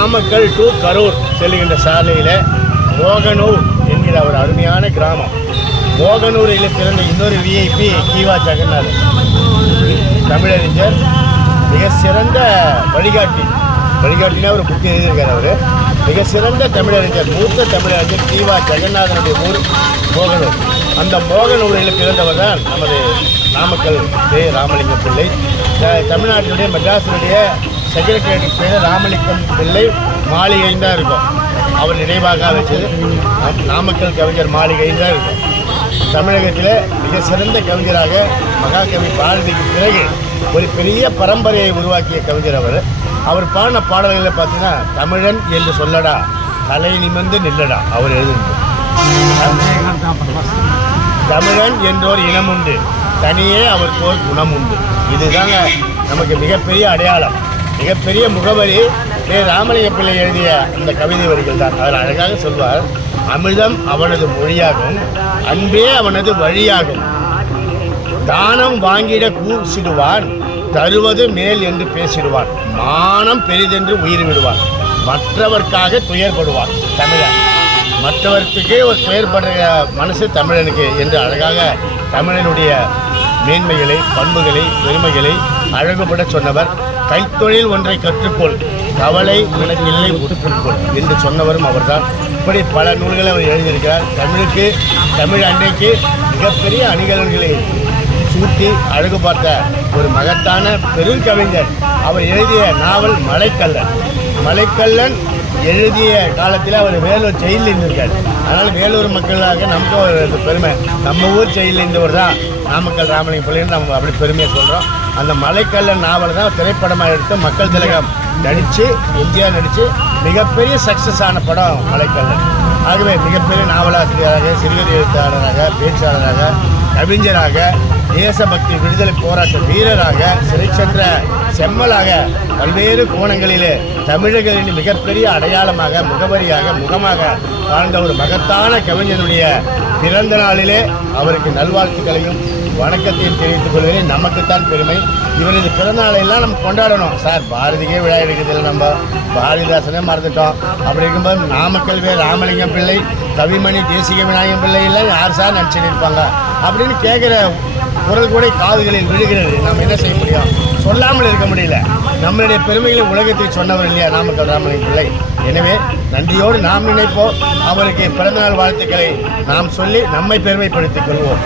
Namakkal to Karur செல்லுகின்ற சாலையில் மோகனூர் என்கிற ஒரு அருமையான கிராமம். மோகனூரில் பிறந்த இன்னொரு விஐபி கீவா ஜெகநாதன். தமிழறிஞர் மிக சிறந்த வழிகாட்டி. வழிகாட்டினா ஒரு புக்கு எழுதியிருக்கார் அவர். மிக சிறந்த தமிழறிஞர் மூத்த தமிழறிஞர் கீவா ஜெகநாதனுடைய ஊர் மோகனூர். அந்த மோகனூரில் பிறந்தவர் தான் நமது நாமக்கல் ஜெய ராமலிங்கம் பிள்ளை. த- தமிழ்நாட்டினுடைய மெட்ராஸினுடைய செக்ரட்டரியேட் பேர் ராமலிங்கம் பிள்ளை மாளிகைன்னு தான் இருக்கும். அவர் நினைவாக வச்சது நாமக்கல் கவிஞர் மாளிகைன்னு தான் இருக்கும். தமிழகத்தில் மிக சிறந்த கவிஞராக மகாகவி பாரதிக்கு பிறகு ஒரு பெரிய பரம்பரையை உருவாக்கிய கவிஞர் அவர். அவர் பாடின பாடல்களில் பார்த்தீங்கன்னா தமிழன் என்று சொல்லடா தலை நிமிர்ந்து நில்லடா அவர் எழுதுண்டு தமிழன் என்றோர் இனம் உண்டு தனியே அவர் போர் குணம் உண்டு இதுதாங்க நமக்கு மிகப்பெரிய அடையாளம். மிகப்பெரிய முகவரி ஏ ராமலிங்க பிள்ளை எழுதிய அந்த கவிதை வரிகள் தான் அதில் அழகாக சொல்வார் அமிர்தம் அவனது மொழியாகும் அன்பே அவனது வழியாகும். தானம் வாங்கிட கூசிடுவான் தருவது மேல் என்று பேசிடுவான். மானம் பெரிதென்று உயிர் விடுவான். மற்றவர்க்காக துயர்படுவான். தமிழன். மற்றவர்த்துக்கே ஒரு துயர்படுற மனசு தமிழனுக்கு என்று அழகாக தமிழனுடைய மேன்மைகளை பண்புகளை பெருமைகளை அழகுபட சொன்னவர் கைத்தொழில் ஒன்றை கற்றுக்கொள். கவலை உனக்கு இல்லை என்று சொன்னவரும் அவர்தான். இப்படி பல நூல்களை அவர் எழுதியிருக்கிறார். தமிழுக்கு தமிழ் அன்றைக்கு மிகப்பெரிய அணிகலன்களை சூட்டி அழகு பார்த்த ஒரு மகத்தான பெருங்கவிஞர். அவர் எழுதிய நாவல் மலைக்கல்லன். மலைக்கல்லன் எழுதிய காலத்தில் அவர் வேலூர் ஜெயிலில் இருந்திருக்கார். அதனால் வேலூர் மக்களாக நமக்கு ஒரு பெருமை. நம்ம ஊர் ஜெயிலில் இருந்தவர் தான் நாமக்கல் ராமலிங்க பிள்ளைன்னு நம்ம அப்படி பெருமையாக சொல்கிறோம் அந்த மலைக்கல்ல நாவல் தான் திரைப்படமாக எடுத்து மக்கள் திலகம் நடித்து எம்ஜிஆர் நடித்து மிகப்பெரிய சக்ஸஸ் ஆன படம் மலைக்கல்லன் ஆகவே மிகப்பெரிய நாவலாசிரியராக சிறுகதை எழுத்தாளராக பேச்சாளராக கவிஞராக தேசபக்தி விடுதலை போராட்ட வீரராக சிறை சென்ற செம்மலாக பல்வேறு கோணங்களிலே தமிழர்களின் மிகப்பெரிய அடையாளமாக முகவரியாக முகமாக வாழ்ந்த ஒரு மகத்தான கவிஞனுடைய பிறந்த நாளிலே அவருக்கு நல்வாழ்த்துக்களையும் வணக்கத்தையும் தெரிவித்துக் கொள்வதே நமக்குத்தான் பெருமை. இவரது பிறந்தநாளையெல்லாம் நம்ம கொண்டாடணும். சார் பாரதியே விழா எடுக்கிறதில்ல நம்ம. பாரதிதாசனே மறந்துட்டோம். அப்படி இருக்கும்போது நாமக்கல் வே ராமலிங்கம் பிள்ளை கவிமணி தேசிக விநாயகம் பிள்ளை எல்லாம் யார் சார் நினச்சிட்டு இருப்பாங்க? அப்படின்னு கேட்குற குரல் கூட காதுகளில் விழுகிறது. நாம் என்ன செய்ய முடியும்? சொல்லாமல் இருக்க முடியல. நம்மளுடைய பெருமைகளை உலகத்தில் சொன்னவர் இல்லையா நாமக்கல் ராமலிங்கம் பிள்ளை. எனவே நன்றியோடு நாம் நினைப்போம். அவருக்கு பிறந்தநாள் வாழ்த்துக்களை நாம் சொல்லி நம்மை பெருமைப்படுத்திக் கொள்வோம்.